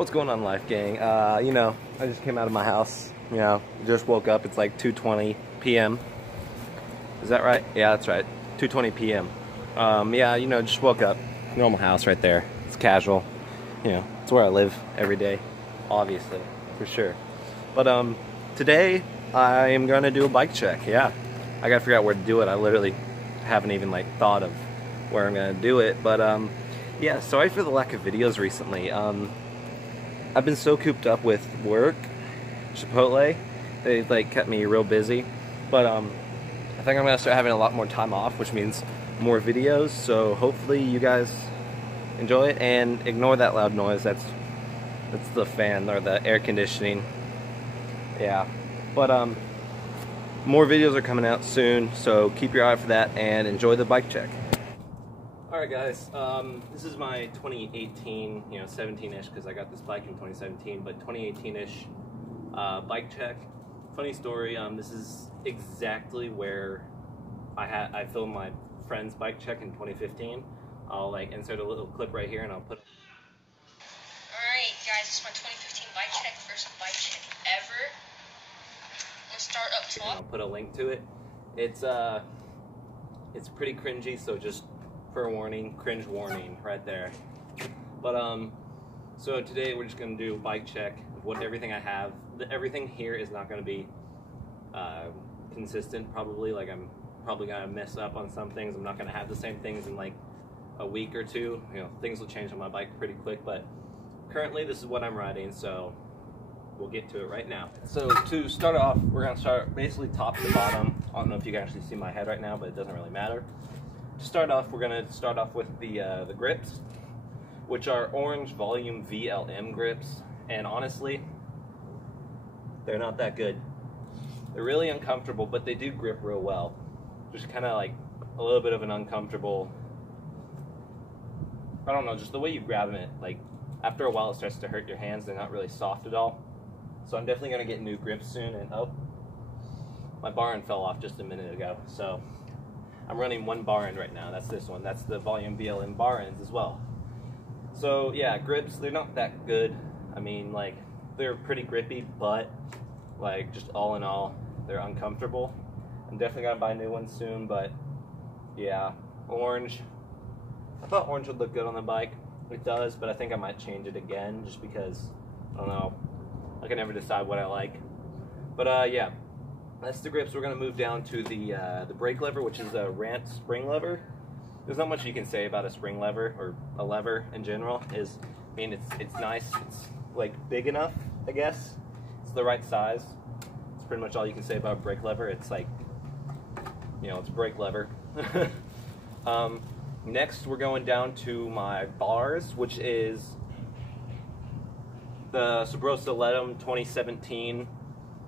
What's going on, Life Gang? You know, I just came out of my house. You know, just woke up. It's like 2:20 p.m. Is that right? Yeah, that's right. 2:20 p.m. Yeah, you know, just woke up. Normal house right there. It's casual. You know, it's where I live every day, obviously, for sure. But today I am gonna do a bike check. Yeah, I gotta figure out where to do it. I literally haven't even like thought of where I'm gonna do it. But yeah, sorry for the lack of videos recently. I've been so cooped up with work, Chipotle. They like kept me real busy. But I think I'm gonna start having a lot more time off, which means more videos. So hopefully you guys enjoy it and ignore that loud noise. That's the fan or the air conditioning. Yeah, but more videos are coming out soon, so keep your eye out for that and enjoy the bike check. Alright guys, this is my 2018, you know, 17-ish, because I got this bike in 2017, but 2018-ish bike check. Funny story, this is exactly where I filmed my friend's bike check in 2015. I'll like insert a little clip right here and I'll put it. Alright guys, this is my 2015 bike check, first bike check ever. I'm gonna start up top. I'll put a link to it. It's pretty cringy, so just for a warning, cringe warning right there. But so today we're just gonna do a bike check of what everything I have. Everything here is not gonna be consistent, probably. Like I'm probably gonna mess up on some things. I'm not gonna have the same things in like a week or two. You know, things will change on my bike pretty quick, but currently this is what I'm riding, so we'll get to it right now. So to start off, we're gonna start basically top to bottom. I don't know if you can actually see my head right now, but it doesn't really matter. To start off, we're gonna start off with the grips, which are orange Volume VLM grips, and honestly, they're not that good. They're really uncomfortable, but they do grip real well. Just kind of like a little bit of an uncomfortable, I don't know, just the way you grab them, like after a while it starts to hurt your hands. They're not really soft at all. So I'm definitely gonna get new grips soon. And oh, my bar end fell off just a minute ago. So I'm running one bar end right now. That's this one. That's the Volume VLM bar ends as well. So yeah, grips, they're not that good. I mean, like, they're pretty grippy, but like just all in all, they're uncomfortable. I'm definitely gonna buy new ones soon, but yeah, orange. I thought orange would look good on the bike. It does, but I think I might change it again just because, I don't know, I can never decide what I like. But yeah, that's the grips. We're gonna move down to the brake lever, which is a Rant spring lever. There's not much you can say about a spring lever or a lever in general. I mean, it's nice. It's like big enough, I guess. It's the right size. It's pretty much all you can say about a brake lever. It's like, you know, it's a brake lever. Next, we're going down to my bars, which is the Subrosa Letum 2017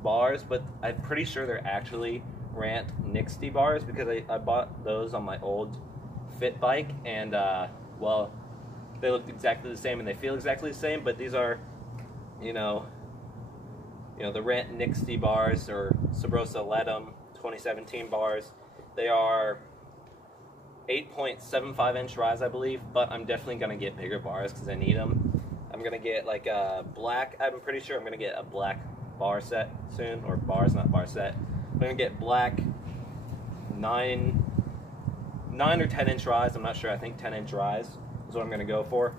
bars, but I'm pretty sure they're actually Rant Nixty bars because I bought those on my old Fit bike, and well, they look exactly the same and they feel exactly the same, but these are, you know, the Rant Nixty bars or Subrosa Letum 2017 bars. They are 8.75 inch rise, I believe, but I'm definitely gonna get bigger bars because I need them. I'm gonna get like a black. I'm pretty sure I'm gonna get a black bar set soon, or bars, not bar set. I'm gonna get black 9 or 10 inch rise. I'm not sure. I think 10 inch rise is what I'm gonna go for.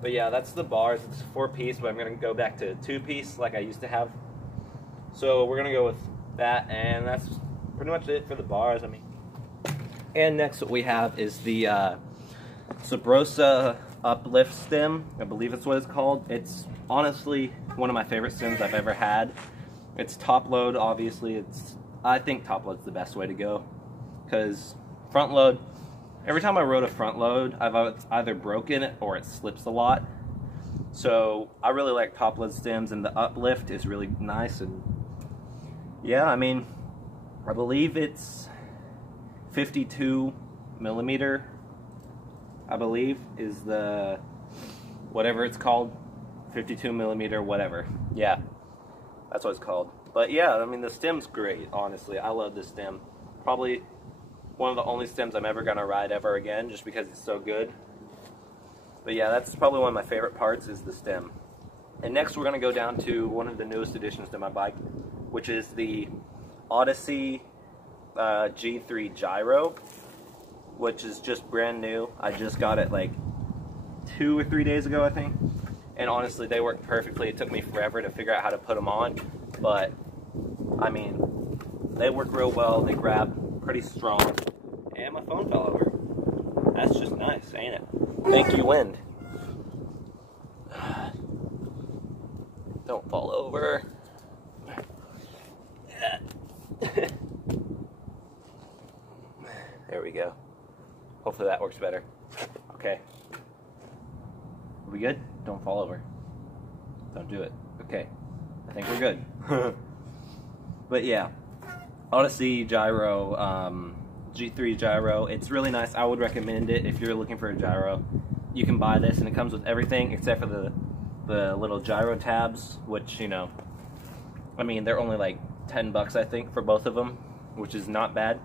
But yeah, that's the bars. It's 4-piece, but I'm gonna go back to 2-piece like I used to have. So we're gonna go with that, and that's pretty much it for the bars. I mean, and next what we have is the Subrosa Uplift stem. I believe that's what it's called. It's honestly one of my favorite stems I've ever had. It's top load, obviously. I think top load's the best way to go, because front load, every time I rode a front load, I've either broken it or it slips a lot. So I really like top load stems, and the Uplift is really nice. And yeah, I mean, I believe it's 52 millimeter, I believe, is the, whatever it's called, 52 millimeter, whatever. Yeah, that's what it's called. But yeah, I mean, the stem's great, honestly. I love this stem. Probably one of the only stems I'm ever gonna ride ever again, just because it's so good. But yeah, that's probably one of my favorite parts, is the stem. And next we're going to go down to one of the newest additions to my bike, which is the Odyssey G3 Gyro, which is just brand new. I just got it like 2 or 3 days ago, I think. And honestly, they work perfectly. It took me forever to figure out how to put them on, but I mean, they work real well. They grab pretty strong. And my phone fell over. That's just nice, ain't it? Thank you, wind. Don't fall over. There we go. Hopefully that works better. Okay. Are we good? Don't fall over. Don't do it. Okay. I think we're good. But yeah. Odyssey Gyro, G3 Gyro. It's really nice. I would recommend it if you're looking for a gyro. You can buy this and it comes with everything except for the little gyro tabs, which, you know, I mean, they're only like 10 bucks, I think, for both of them, which is not bad.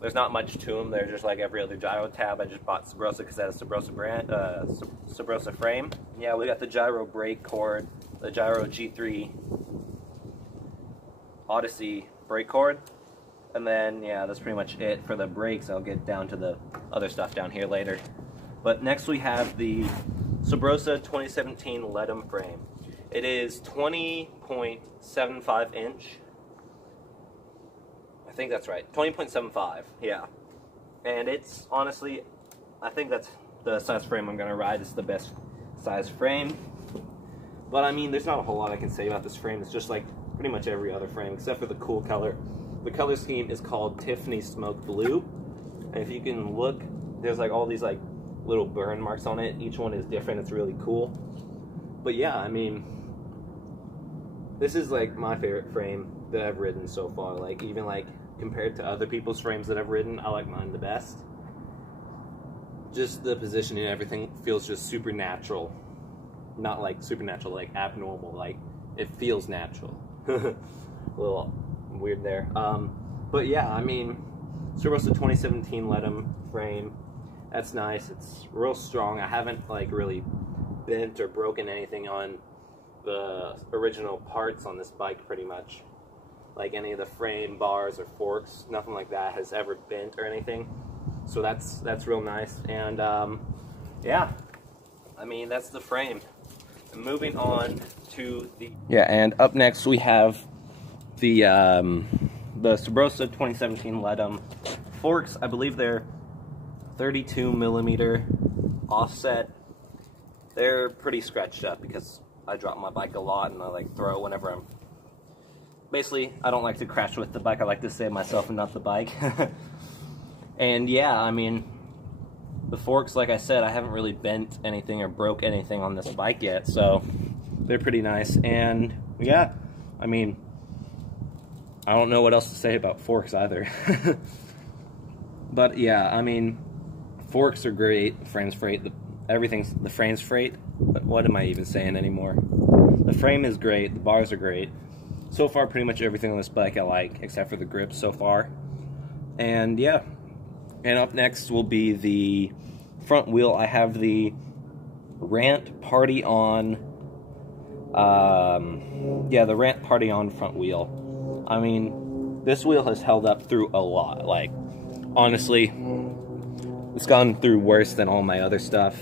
There's not much to them. They're just like every other gyro tab. I just bought Subrosa because that is Subrosa brand, Subrosa frame. Yeah, we got the gyro brake cord, the gyro G3 Odyssey brake cord, and then yeah, that's pretty much it for the brakes. I'll get down to the other stuff down here later. But next we have the Subrosa 2017 Leadom frame. It is 20.75 inch. I think that's right, 20.75, yeah. And it's, honestly, I think that's the size frame I'm gonna ride. It's the best size frame. But I mean, there's not a whole lot I can say about this frame. It's just like pretty much every other frame, except for the cool color. The color scheme is called Tiffany Smoke Blue. And if you can look, there's like all these like little burn marks on it. Each one is different. It's really cool. But yeah, I mean, this is like my favorite frame that I've ridden so far. Like, even like compared to other people's frames that I've ridden, I like mine the best. Just the positioning and everything feels just super natural. Not like supernatural, like abnormal. Like, it feels natural. A little weird there. But yeah, I mean, Subrosa 2017 Leadom frame. That's nice. It's real strong. I haven't like really bent or broken anything on the original parts on this bike, pretty much. Like any of the frame bars or forks, nothing like that has ever bent or anything. So that's real nice. And yeah, I mean, that's the frame. And moving on to the and up next we have the Subrosa 2017 Leadom forks. I believe they're 32mm offset. They're pretty scratched up because I drop my bike a lot and I like throw whenever I'm... Basically, I don't like to crash with the bike. I like to save myself and not the bike. And yeah, I mean, the forks, like I said, I haven't really bent anything or broke anything on this bike yet, so they're pretty nice. And yeah, I mean, I don't know what else to say about forks either. But yeah, I mean, forks are great, frame's great, everything's, the frame's great, but what am I even saying anymore? The frame is great, the bars are great. So far, pretty much everything on this bike I like, except for the grip so far. And yeah, and up next will be the front wheel. I have the Rant Party On, yeah, the Rant Party On front wheel. I mean, this wheel has held up through a lot, like, honestly, it's gone through worse than all my other stuff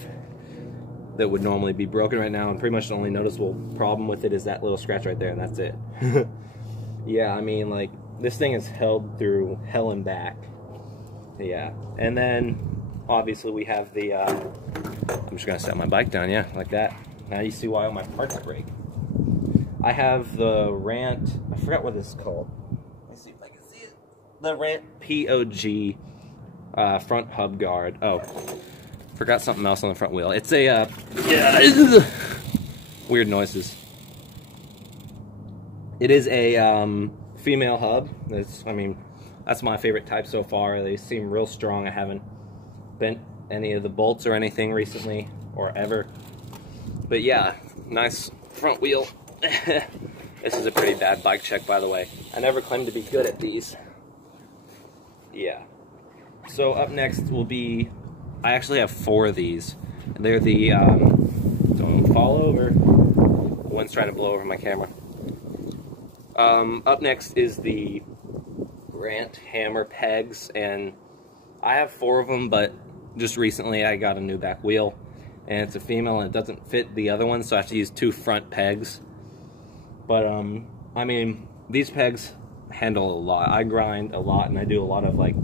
that would normally be broken right now, and pretty much the only noticeable problem with it is that little scratch right there, and that's it. Yeah, I mean, like, this thing is held through hell and back. Yeah, and then, obviously, we have the, I'm just gonna set my bike down, yeah, like that. Now you see why all my parts break. I have the Rant, I forgot what this is called. Let me see if I can see it. The Rant POG front hub guard. Oh, forgot something else on the front wheel. It's a, yeah, weird noises. It is a female hub. It's, I mean, that's my favorite type so far. They seem real strong. I haven't bent any of the bolts or anything recently, or ever. But yeah, nice front wheel. This is a pretty bad bike check, by the way. I never claimed to be good at these. Yeah. So up next will be, I actually have 4 of these. They're the, don't fall over, Wind's trying to blow over my camera. Up next is the Rant Hammer pegs, and I have 4 of them, but just recently I got a new back wheel, and it's a female and it doesn't fit the other one, so I have to use 2 front pegs. But I mean, these pegs handle a lot. I grind a lot, and I do a lot of like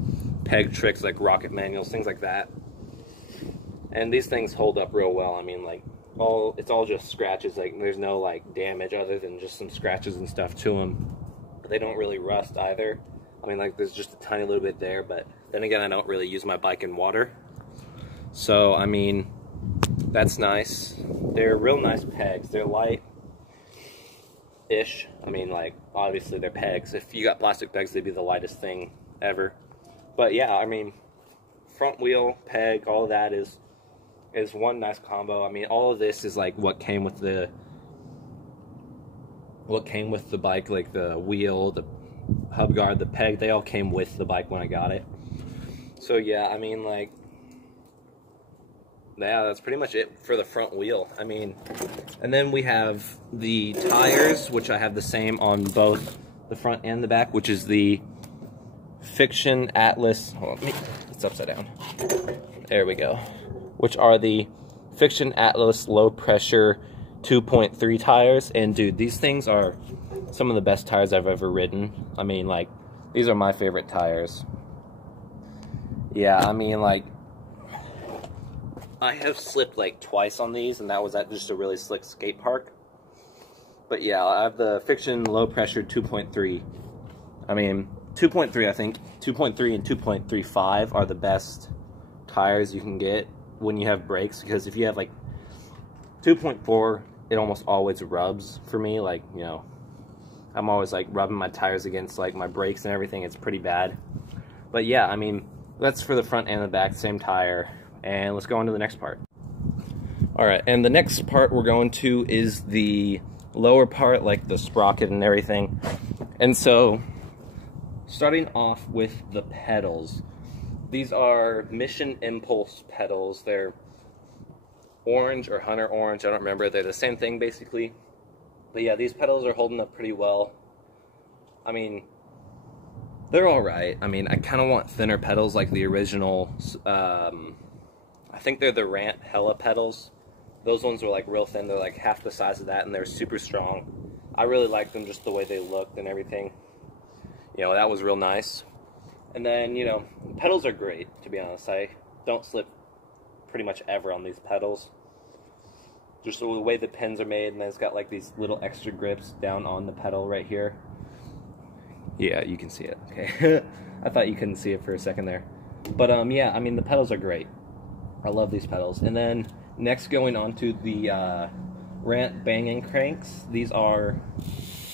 peg tricks, like rocket manuals, things like that. And these things hold up real well. I mean, like, it's all just scratches. Like, there's no like damage other than just some scratches and stuff to them. But they don't really rust either. I mean, like, there's just a tiny little bit there, but then again, I don't really use my bike in water. So, I mean, that's nice. They're real nice pegs. They're light-ish. I mean, like, obviously they're pegs. If you got plastic pegs, they'd be the lightest thing ever. But yeah, I mean, front wheel, peg, all of that is one nice combo. I mean, all of this is like what came with the bike, like the wheel, the hub guard, the peg, they all came with the bike when I got it. So yeah, I mean, like, yeah, that's pretty much it for the front wheel. I mean, and then we have the tires, which I have the same on both the front and the back, which is the Fiction Atlas, hold on, it's upside down. There we go. Which are the Fiction Atlas low pressure 2.3 tires. And dude, these things are some of the best tires I've ever ridden. I mean, like, these are my favorite tires. Yeah, I mean, like, I have slipped like twice on these, and that was at just a really slick skate park. But yeah, I have the Fiction low pressure 2.3. I mean, 2.3, I think 2.3 and 2.35 are the best tires you can get when you have brakes, because if you have like 2.4, it almost always rubs for me. Like, you know, I'm always like rubbing my tires against like my brakes and everything. It's pretty bad. But yeah, I mean, that's for the front and the back, same tire. And let's go on to the next part. Alright, and the next part we're going to is the lower part, like the sprocket and everything. And so, starting off with the pedals. These are Mission Impulse pedals. They're orange or Hunter orange, I don't remember. They're the same thing basically. But yeah, these pedals are holding up pretty well. I mean, they're alright. I mean, I kind of want thinner pedals like the original, I think they're the Rant Hella pedals. Those ones were like real thin. They're like half the size of that, and they're super strong. I really like them, just the way they looked and everything. You know, that was real nice. And then, you know, the pedals are great, to be honest. I don't slip pretty much ever on these pedals. Just the way the pins are made, and then it's got like these little extra grips down on the pedal right here. Yeah, you can see it. Okay. I thought you couldn't see it for a second there. But yeah, I mean, the pedals are great. I love these pedals. And then next, going on to the Rant Banging Cranks. They're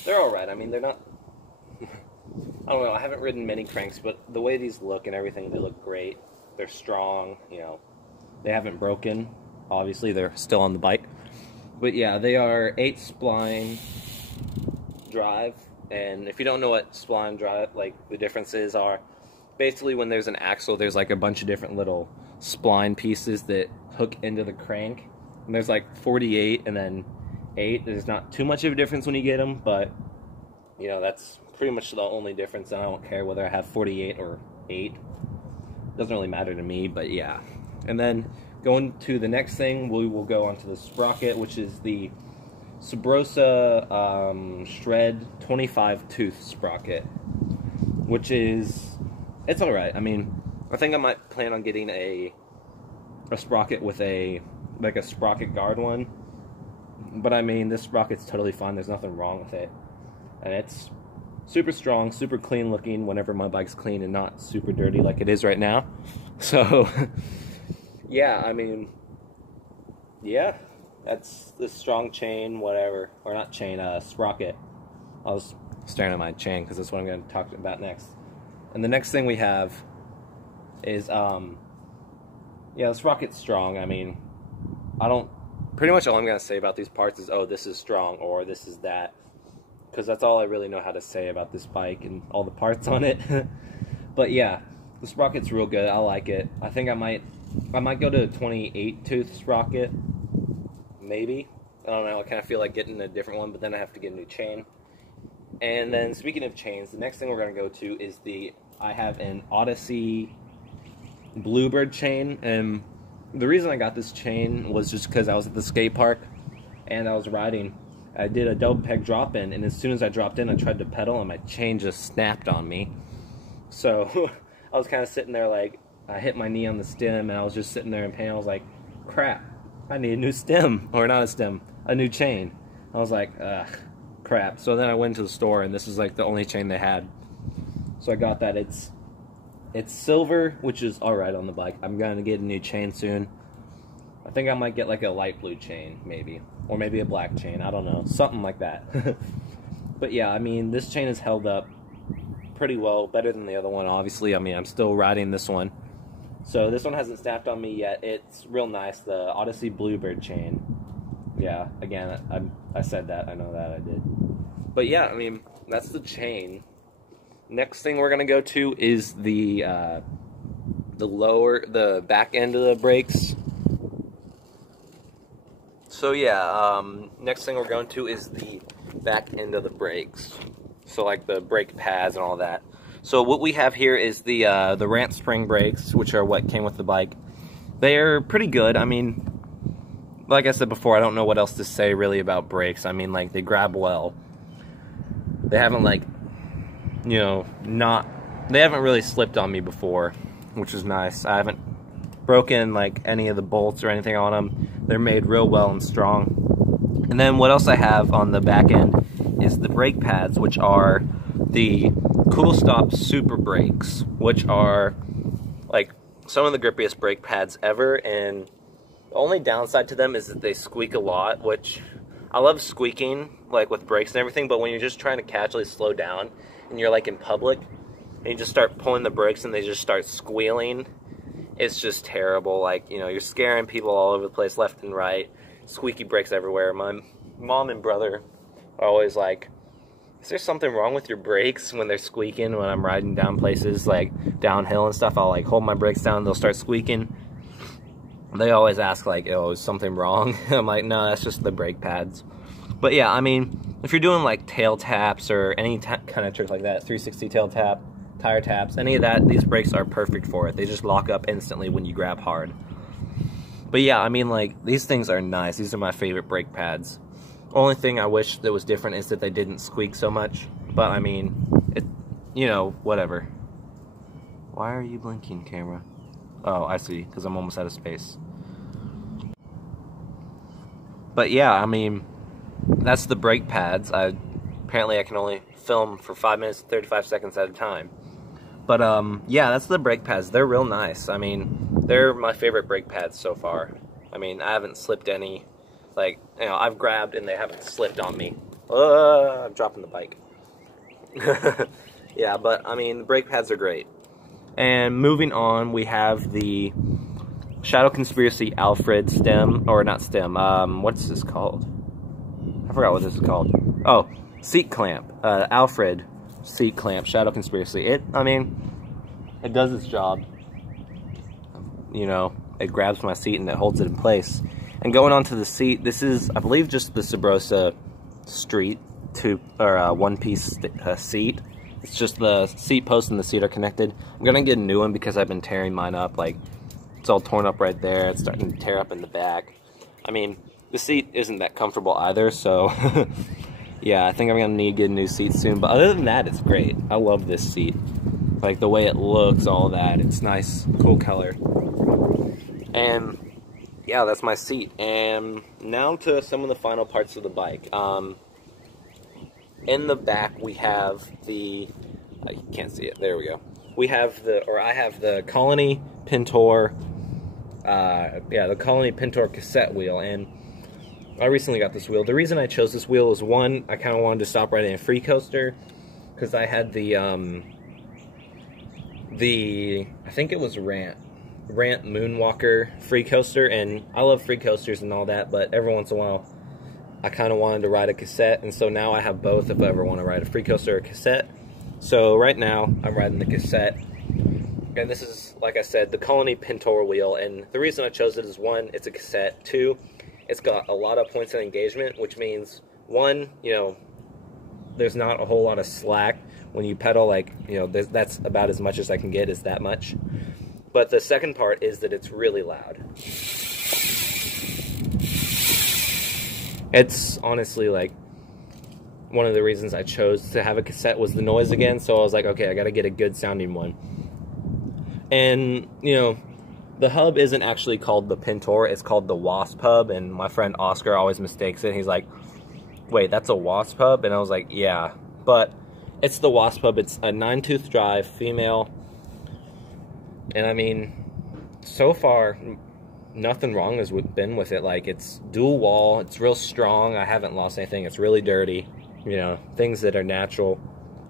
alright. I mean, they're not, I don't know, I haven't ridden many cranks, but the way these look and everything, they look great. They're strong, you know. They haven't broken. Obviously, they're still on the bike. But yeah, they are 8-spline drive. And if you don't know what spline drive, like, the differences are, basically when there's an axle, there's like a bunch of different little spline pieces that hook into the crank. And there's like 48 and then 8. There's not too much of a difference when you get them, but, you know, that's pretty much the only difference. I don't care whether I have 48 or 8. Doesn't really matter to me, but yeah. And then going to the next thing, we will go onto the sprocket, which is the Subrosa Shred 25 tooth sprocket, which is, it's alright. I mean, I think I might plan on getting a sprocket with a sprocket guard one. But I mean, this sprocket's totally fine. There's nothing wrong with it. And it's super strong, super clean looking whenever my bike's clean and not super dirty like it is right now. So, yeah, I mean, yeah, that's the strong chain, whatever. Or not chain, sprocket. I was staring at my chain because that's what I'm going to talk about next. And the next thing we have is, yeah, the sprocket's strong. I mean, pretty much all I'm going to say about these parts is, oh, this is strong, or this is that. Because that's all I really know how to say about this bike and all the parts on it. But yeah, the sprocket's real good. I like it. I think I might go to a 28 tooth sprocket. Maybe. I don't know, I kind of feel like getting a different one, but then I have to get a new chain. And then speaking of chains, the next thing we're going to go to is I have an Odyssey Bluebird chain, and the reason I got this chain was just because I was at the skate park and I was riding. I did a double peg drop in, and as soon as I dropped in, I tried to pedal and my chain just snapped on me. So I was kind of sitting there like, I hit my knee on the stem, and I was just sitting there in pain. I was like, crap, I need a new stem, or not a stem, a new chain. I was like, ugh. Crap. So then I went to the store, and this is like the only chain they had. So I got that. It's silver, which is alright on the bike. I'm gonna get a new chain soon. I think I might get like a light blue chain, maybe. Or maybe a black chain, I don't know. Something like that. But yeah, I mean, this chain has held up pretty well, better than the other one, obviously. I mean, I'm still riding this one. So this one hasn't snapped on me yet. It's real nice, the Odyssey Bluebird chain. Yeah, again, I said that. I know that I did. But yeah, I mean, that's the chain. Next thing we're gonna go to is the back end of the brakes. So yeah, next thing we're going to is the back end of the brakes. So like the brake pads and all that. So what we have here is the ramp spring brakes, which are what came with the bike. They're pretty good. I mean, like I said before, I don't know what else to say really about brakes. I mean, like, they grab well. They haven't, like, you know, they haven't really slipped on me before, which is nice. I haven't broken, like, any of the bolts or anything on them. They're made real well and strong. And then what else I have on the back end is the brake pads, which are the Cool Stop Super Brakes, which are, like, some of the grippiest brake pads ever, and the only downside to them is that they squeak a lot, which I love squeaking, like with brakes and everything, but when you're just trying to casually slow down and you're like in public and you just start pulling the brakes and they just start squealing, it's just terrible. Like, you know, you're scaring people all over the place, left and right, squeaky brakes everywhere. My mom and brother are always like, is there something wrong with your brakes when they're squeaking? When I'm riding down places like downhill and stuff, I'll like hold my brakes down and they'll start squeaking. They always ask, like, oh, is something wrong? I'm like, no, that's just the brake pads. But yeah, I mean, if you're doing, like, tail taps or any kind of trick like that, 360 tail tap, tire taps, any of that, these brakes are perfect for it. They just lock up instantly when you grab hard. But yeah, I mean, like, these things are nice. These are my favorite brake pads. Only thing I wish that was different is that they didn't squeak so much. But, I mean, you know, whatever. Why are you blinking, camera? Oh, I see, because I'm almost out of space. But yeah, I mean, that's the brake pads. Apparently I can only film for 5 minutes and 35 seconds at a time. But yeah, that's the brake pads. They're real nice. I mean, they're my favorite brake pads so far. I mean, I haven't slipped any. Like, you know, I've grabbed and they haven't slipped on me. I'm dropping the bike. Yeah, but I mean, the brake pads are great. And moving on, we have the Shadow Conspiracy Alfred stem, or not stem, what's this called? I forgot what this is called. Oh, seat clamp. Alfred seat clamp, Shadow Conspiracy. I mean, it does its job. You know, it grabs my seat and it holds it in place. And going onto the seat, this is, I believe, just the Sabrosa Street one-piece seat. It's just the seat post and the seat are connected. I'm gonna get a new one because I've been tearing mine up. Like, it's all torn up right there. It's starting to tear up in the back. I mean, the seat isn't that comfortable either, so yeah, I think I'm gonna need to get a new seat soon. But other than that, it's great. I love this seat. Like the way it looks, all that. It's nice, cool color. And yeah, that's my seat. And now to some of the final parts of the bike. In the back, we have the, you can't see it, there we go. I have the Colony Pintor, the Colony Pintor cassette wheel, and I recently got this wheel. The reason I chose this wheel is, one, I kind of wanted to stop riding a free coaster, because I had the, I think it was Rant Moonwalker free coaster, and I love free coasters and all that, but every once in a while, I kind of wanted to ride a cassette, and so now I have both if I ever want to ride a free coaster or a cassette. So right now, I'm riding the cassette, and this is, like I said, the Colony Pintor wheel, and the reason I chose it is, one, it's a cassette, two, it's got a lot of points of engagement, which means, one, you know, there's not a whole lot of slack when you pedal. Like, you know, that's about as much as I can get, is that much. But the second part is that it's really loud. It's honestly, like, one of the reasons I chose to have a cassette was the noise again, so I was like, okay, I gotta get a good sounding one. And, you know, the hub isn't actually called the Pintor, it's called the Wasp hub, and my friend Oscar always mistakes it. He's like, wait, that's a Wasp hub? And I was like, yeah, but it's the Wasp hub. It's a 9-tooth drive, female, and I mean, so far, nothing wrong has been with it. Like, it's dual wall, it's real strong, I haven't lost anything, it's really dirty, you know, things that are natural,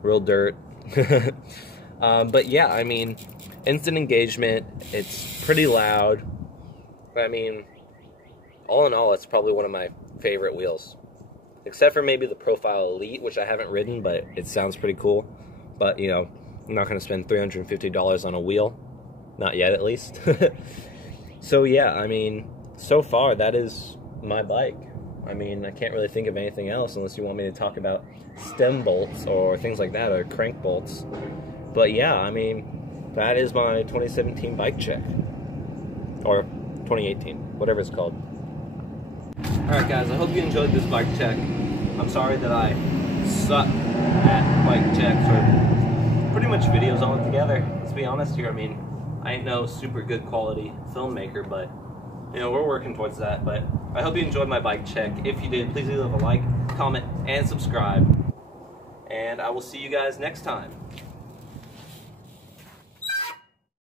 real dirt. But yeah, I mean, instant engagement, it's pretty loud. I mean, all in all, it's probably one of my favorite wheels. Except for maybe the Profile Elite, which I haven't ridden, but it sounds pretty cool. But, you know, I'm not going to spend $350 on a wheel. Not yet, at least. So yeah, I mean, so far, that is my bike. I mean, I can't really think of anything else unless you want me to talk about stem bolts or things like that, or crank bolts. But yeah, I mean, that is my 2017 bike check. Or 2018, whatever it's called. Alright guys, I hope you enjoyed this bike check. I'm sorry that I suck at bike checks, or pretty much videos altogether. Let's be honest here, I mean, I ain't no super good quality filmmaker, but, you know, we're working towards that. But I hope you enjoyed my bike check. If you did, please leave a like, comment, and subscribe. And I will see you guys next time.